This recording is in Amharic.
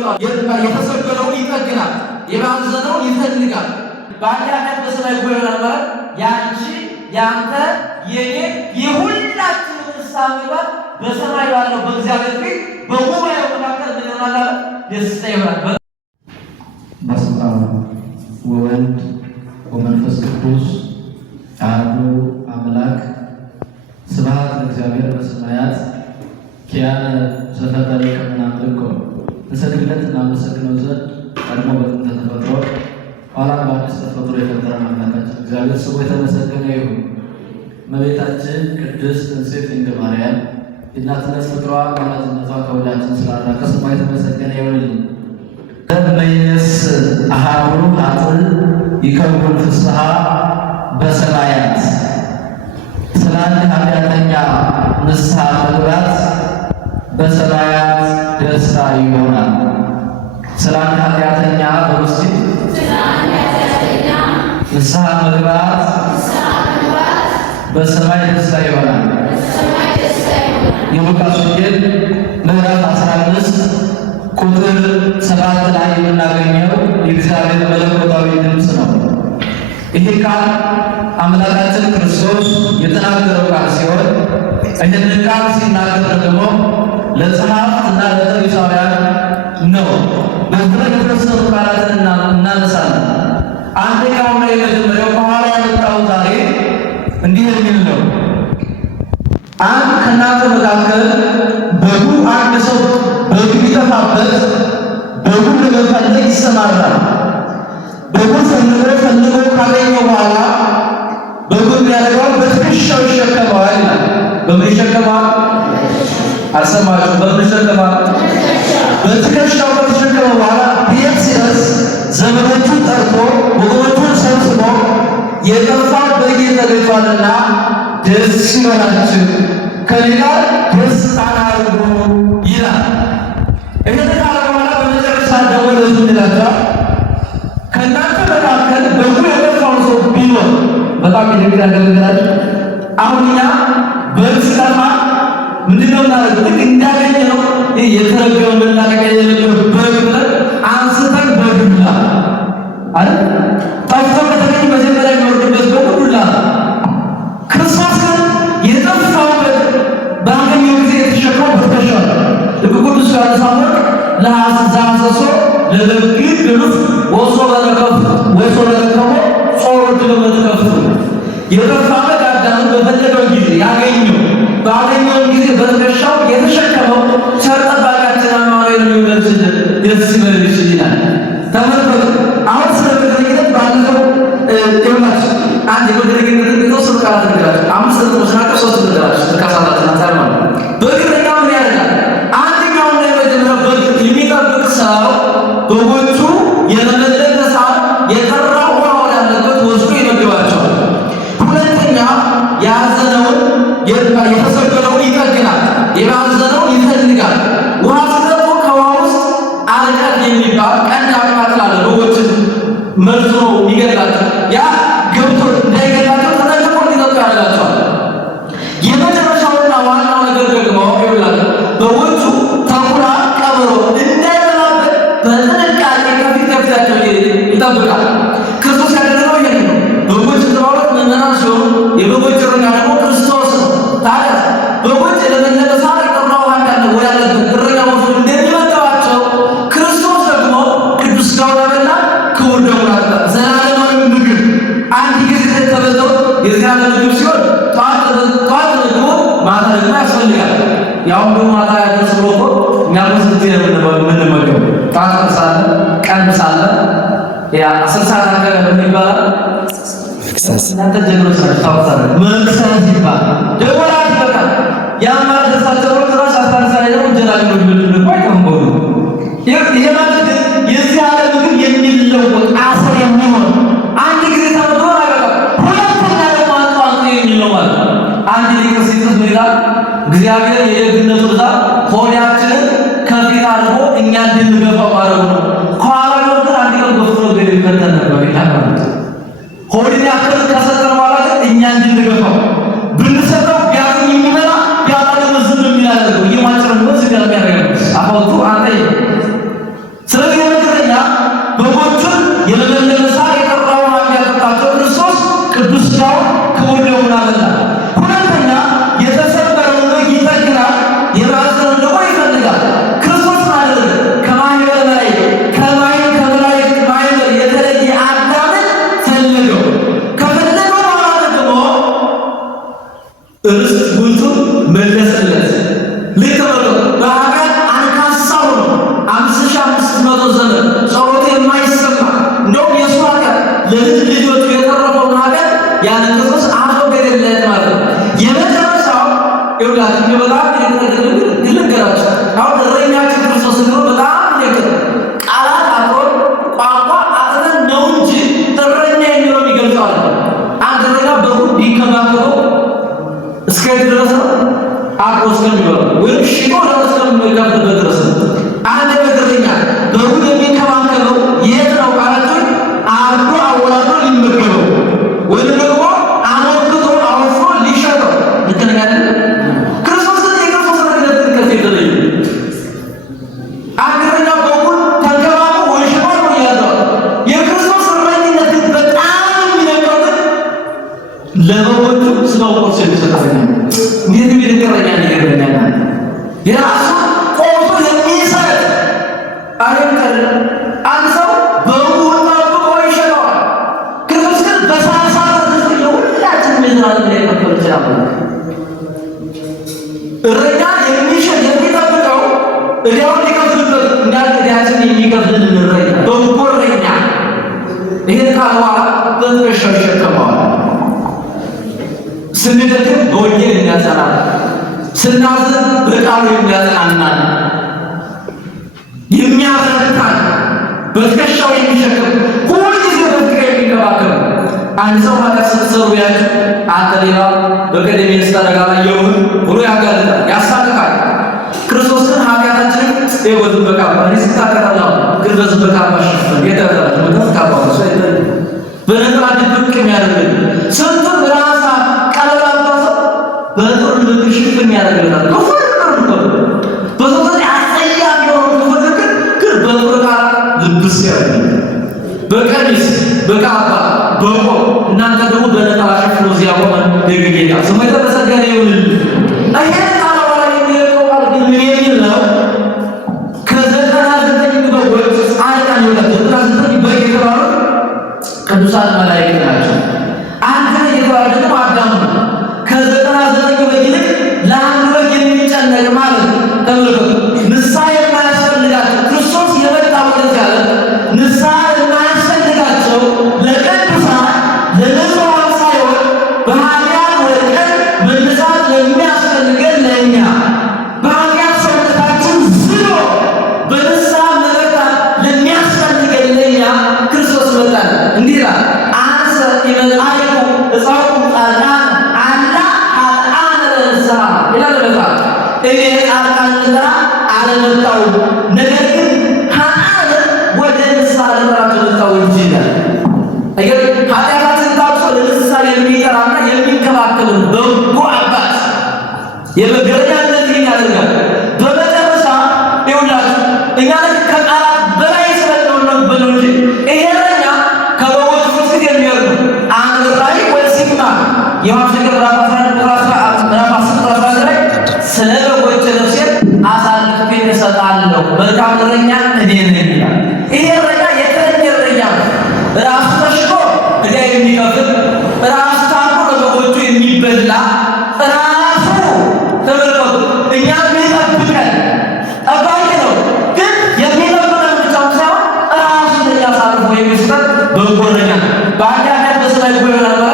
ይወጣል። የተሰበረው ይጠግናል፣ የባዘነው ይፈልጋል። ባንዳነት በሰማይ ጎይራል ማለት ያንቺ ያንተ የኔ የሁላችን ንስሐ መግባት በሰማይ ባለው በእግዚአብሔር ፊት በጉባኤው መካከል ምን ይሆናል? ደስታ ይሆናል። በስመ አብ ወወልድ ወመንፈስ ቅዱስ አሐዱ አምላክ ስብሐት ለእግዚአብሔር በሰማያት ኪያነ ዘፈጠረ ከመናፍቆ ተሰግደት እናመሰግነው ዘንድ ቀድሞ በጥንተ ተፈጥሮ ኋላ በአዲስ ተፈጥሮ የፈጠረን አምላካችን እግዚአብሔር ስሙ የተመሰገነ ይሁን። እመቤታችን ቅድስት ንጽሕት ድንግል ማርያም የእናትነት ፍቅሯ ወላጅነቷ ከሁላችን ስላራቀ ስሟ የተመሰገነ ይሁንልን። ለመይነስ አሐዱ ኃጥእ ይከውን ፍስሐ በሰማያት ስለ አንድ ኃጢአተኛ ንስሐ መግባት በሰማያት ደስታ ይሆናል። ስለ አንድ ኃጢአተኛ በውስጥ ንስሐ መግባት በሰማይ ደስታ ይሆናል። የሉቃስ ወንጌል ምዕራፍ 15 ቁጥር 7 ላይ የምናገኘው የእግዚአብሔር መለኮታዊ ድምፅ ነው። ይሄ ቃል አምላካችን ክርስቶስ የተናገረው ቃል ሲሆን ይህንን ቃል ሲናገር ደግሞ ለጸሐፍትና ለፈሪሳውያን ነው። በዚህ የተወሰኑ ቃላትን እናነሳለን። አንደኛው ላይ የመጀመሪያው ከኋላ ያመጣው ዛሬ እንዲህ የሚል ነው። አንድ ከእናንተ መካከል በጉ አንድ ሰው በጉ ቢጠፋበት በጉን ለመፈለግ ይሰማራል። በጉን ፈልጎ ካገኘው በኋላ በጉን ያደርገዋል፣ በትከሻው ይሸከመዋል ይላል። በምን ይሸከመዋል? አልሰማችሁም? በምን ይሸከመዋል? በትከሻው ከተሸከመ በኋላ ቤት ሲደርስ ዘመዶቹን ጠርቶ ወገኖቹን ሰብስቦ የጠፋው በጌ ተገኝቷልና ደስ ይበላችሁ፣ ከኔ ጋር ደስታን አድርጉ ይላል። ይህን ካለ በኋላ በመጨረሻ ደግሞ ለዙ ይላቸዋል። ከእናንተ መካከል በጉ የጠፋው ሰው ቢኖር በጣም ይደግር ያገለግላችሁ። አሁን እኛ በግ ሲጠፋ ምንድነው እናደርግ? ልክ እንዳገኘ ነው የተረገመ መላቀቂያ የሌለው በግ ብለን አንስተን በዱላ አይደል? ጠፍቶ ከተገኘ መጀመሪያ የሚወርድበት በዱላ። ክርስቶስ ግን የጠፋው በግ ባገኘው ጊዜ የተሸከመው በትከሻው ነው። ልክ ቅዱስ ዮሐንስ አፈወርቅ ለሐሰሶ ለበግ ግሉፍ ወሶ በረከፉ ወሶ በረከፉ ጾሮት ለመትከፉ የጠፋ በግ አዳምን በፈለገው ጊዜ ያገኘው ባገኘው ጊዜ በትከሻው የተሸከመው ቸር ጠባቂያችን አማኑኤል የሚመስልን ደስ ይበልሽ ይላል። ተመልከቱ። አሁን ስለ በግነት ባለፈው ይሆናችሁ አንድ የበግነት የተወሰኑ ቃላት ነገራችሁ። 5 ነጥቦች ናቸው። 3 ነገራችሁ ተካሳላችሁ አንሳር ማለት ነው። በግነኛው ምን ያደርጋል? አንደኛው ላይ መጀመሪያ በግ የሚጠብቅ ሰው በጎቹ የለመለመ ሳር የጠራ ውሃ ወዳለበት ወስዶ ይመግባቸዋል። ሁለተኛ ያዘነውን የተሰበረውን ይጠግናል፣ የባዘነውን ይፈልጋል። ውሃ ሲጠጡ ከውሃ ውስጥ አልቀት የሚባል ቀንድ አቃጥል አለ። በጎችን መርዞ ይገላቸው። ያ ገብቶ እንዳይገላቸው ተጠንቅቆ እንዲጠጡ ያደርጋቸዋል። የመጨረሻውና ዋናው ነገር ደግሞ ይላል በጎቹ ተኩላ ቀበሮ እንዳይበላበት በጥንቃቄ ከፊት ከፊታቸው ይጠብቃል። ክርስቶስ ያደረገው ይሄ ነው። በጎች ተባሉት ምዕመናን ሲሆኑ የበጎች እረኛ ደግሞ ክርስቶስ ነው። ታዲያ በጎች የለመለመ ሳር የጠራ ውሃ እንዳለ ወዳለበት እረኛ ወስዶ እንደሚመገባቸው ክርስቶስ ደግሞ ቅዱስ ሥጋውን አበላ፣ ክቡር ደሙን አጠጣ። ዘላለማዊ ምግብ አንድ ጊዜ ተበልቶ የዚህ ዓለም ምግብ ሲሆን ጠዋት ደግሞ ማታ ደግሞ ያስፈልጋል። ያውም ደግሞ ማታ ያደርስ ብሎ እኮ እኛ መስት የምንመገብ ጠዋት ሳለ ቀን ሳለ ያ 10 ሰዓት አካባቢ ይባላል። እናንተ ጀግኖች ናችሁ ታውቃላችሁ። መክሰስ ይባላል ደግሞ ራት ይበቃል። ያ ማለት ደሳቸው ራስ አስታንሳ ላይ ደግሞ እንጀራ ነው የሚሉት ቆይ ተንቦሉ ይሄ ማለት የዚህ ዓለም ምግብ የሚለወጥ አስር የሚሆን አንድ ጊዜ ተመጥቶ አይበቃም። ሁለተኛ ደግሞ አንተ የሚለው ማለት አንድ ሊቅ ሲጽፍ ይላል እግዚአብሔር የደግነቱ ብዛት ሆዳችንን ከፊት አድርጎ እኛ እንድንገፋው ማድረጉ ነው። ከኋላ ግን አንድ ቀን ገፍቶ ገደል ይከተል ነበር ይላል። ሆድን ያክል ከሰጠን በኋላ ግን እኛ እንድንገፋው ብንሰጠው ቢያገኝ የሚበላ ቢያጣ ደግሞ ዝም የሚል አደረገው። እየማጭረን ነው ዝም ያደርጋል። አፋውቱ አንተ ይፈልጋልና። ሁለተኛ የተሰበረውን በግ ይጠግናል፣ የባዘነውን ደግሞ ይፈልጋል። ክርስቶስ ማለት ከማኅበረ መላእክት ከመላእክት ማኅበር የተለየ አዳምን ፈለገው። ከፈለገው በኋላ ደግሞ ርስት ጉልቱን መለሰለት። በኃጢአት አንካሳው ነው 5500 ዘመን ጸሎት የማይሰማ እንደውም የእሱ ኃጢአት ለልጅ ልጆቹ የተረፈውን ኃጢአት ያንን ክርስቶስ አስወገደለት ማለት ነው። የመጨረሻው ይኸውላችሁ በጣም ልንገራችሁ። አሁን እረኛችን ክርስቶስ ነው። በጣም ቃላት አጥሮን ቋንቋ አጥረን ነው እንጂ እረኛ የሚለው ይገልጸዋል። አንድ እረኛ በጉን ቢንከባከበው እስከ ድረስ ነው አቅሮ እስከሚበላው ወይም ሽጦ እስከሚከፍልበት ድረስ ነው። አንድ እረኛ በጉን የሚንከባከበው የት ነው ካላችሁ አርዶ አወራዶ ሊመገበው ወይም ደግሞ አሞክቶ አወፍሮ ሊሸጠው ልትነጋለ ክርስቶስ የክርስቶስ እረኝነት ከዚህ የተለየ አንድ እረኛ በጉን ተንከባክቦ ወይ ሽጦ ነው ያለው። የክርስቶስ እረኝነት በጣም የሚነቀው ለበጎቹ ስጋው ቆርሶ የሚሰጠው እንዴት የሚደረኛ ይገርመኛል። የራሱ ቆርሶ የሚሰጥ አይደል? አንድ ሰው በጉን ጠብቆ ይሸጠዋል። ክርስቶስ ግን በሳሳ የሁላችን ምድራል ላይ ነበር ይችላል። እረኛ የሚሸጥ የሚጠብቀው እዲያውን ሊከፍልበት እንዳልዲያችን የሚከፍልን እረኛ በጎ እረኛ ይህን ካልኋላ በትከሻው ይሸከመዋል። ስንደክም በወንጌል የሚያጸናል፣ ስናዝን በቃሉ የሚያጽናናል፣ የሚያበረታን፣ በትከሻው የሚሸከም ሁልጊዜ በፍቅር የሚንከባከብ። አንድ ሰው ኃጢአት ስትሰሩ ያችሁ አንተ ሌባ በቀደም ስታደርጋ ላየሁህ ብሎ ያጋልጣል፣ ያሳቅቃል። ክርስቶስ ግን ኃጢአታችንን በዝበቃ ስታቀራላ ግን በዝበቃ ማሸፈን የተረዳች መጠፍ ካባሱ በነጥላ ድብቅ የሚያደርግ ስንቱን ራሳ ቀለባባሰው በጥሩ ልብሽፍ የሚያደርግልናል። በሰው አስጸያፊ የሆኑ ክፍልክል ግን በጥሩ ቃል ልብስ ያደርግ በቀሚስ በካባ በቆ እናንተ ደግሞ በነጠላ ሸፍኖ እዚያ ቆመ ደግጌታ ስሙ የተመሰገነ ይሁን። ይሄን ቃላዋላ የሚለቀው ቃል ግን ምን የሚል ነው? ከ99 በጎች አንዳንድ ሁለት 99 በግ የተባሉት ቅዱሳን መላእክት ናቸው። አንተ የተባለ ደግሞ አዳም ነው። ከ99 በግ ይልቅ ለአንድ በግ የሚጨነቅ ማለት ተመልከቱ። ንስሐ የማያስፈልጋቸው ክርስቶስ የመጣው ወደዚያ ዓለም ንስሐ የማያስፈልጋቸው ለቅዱሳን ለንጹሐን ሳይሆን በኃጢአት ወድቀን መነሳት ለሚያስፈልገን ለእኛ በኃጢአት ሰውነታችን ዝሎ በንስሐ መበርታት ለሚያስፈልገን ለእኛ ክርስቶስ መጣን። እንዲህ ይላል አንሰ ይመጣይኩ እጻውቁ ጻድቃን አላ ኃጥአነ ለንስሐ ይላል መጽሐፍ። እኔ ጻድቃን ልጠራ አልመጣሁም፣ ነገር ግን ኃጥአንን ወደ ንስሐ ልጠራቸው መጣሁ እንጂ ይላል። ኃጢአታችንን ታውቆ ለንስሐ የሚጠራና የሚንከባከብን በጎ አባት የመገረኛ እነዚህን ያደርጋል። በመጨረሻ ይውላችሁ እኛ ከቃላት በላይ ስለሆነ ነው እንጂ ይሄ እረኛ ከበጎች ፊት የሚወርዱ አንድ ራእይ ወይ ሲግማ ዮሐንስ ምዕራፍ 10 ላይ ስለ በጎች ነፍሴን አሳልፌ እሰጣለሁ መልካም እረኛ እኔ ነኝ ይላል። ይሄ እረኛ የተለየ እረኛ ነው። ራሱ ተሽጦ ዕዳ የሚከፍል ራሱ ታርቆ ለበጎቹ የሚበላ ራሱ ተመልከቱ እኛ የሚጠብቀን ጠባቂ ነው። ግን የሚጠብቀን ብቻ ሳይሆን ራሱ ለእኛ አሳልፎ የሚሰጥ በጎ እረኛ ነው። በአንድ በሰማይ ይሆናል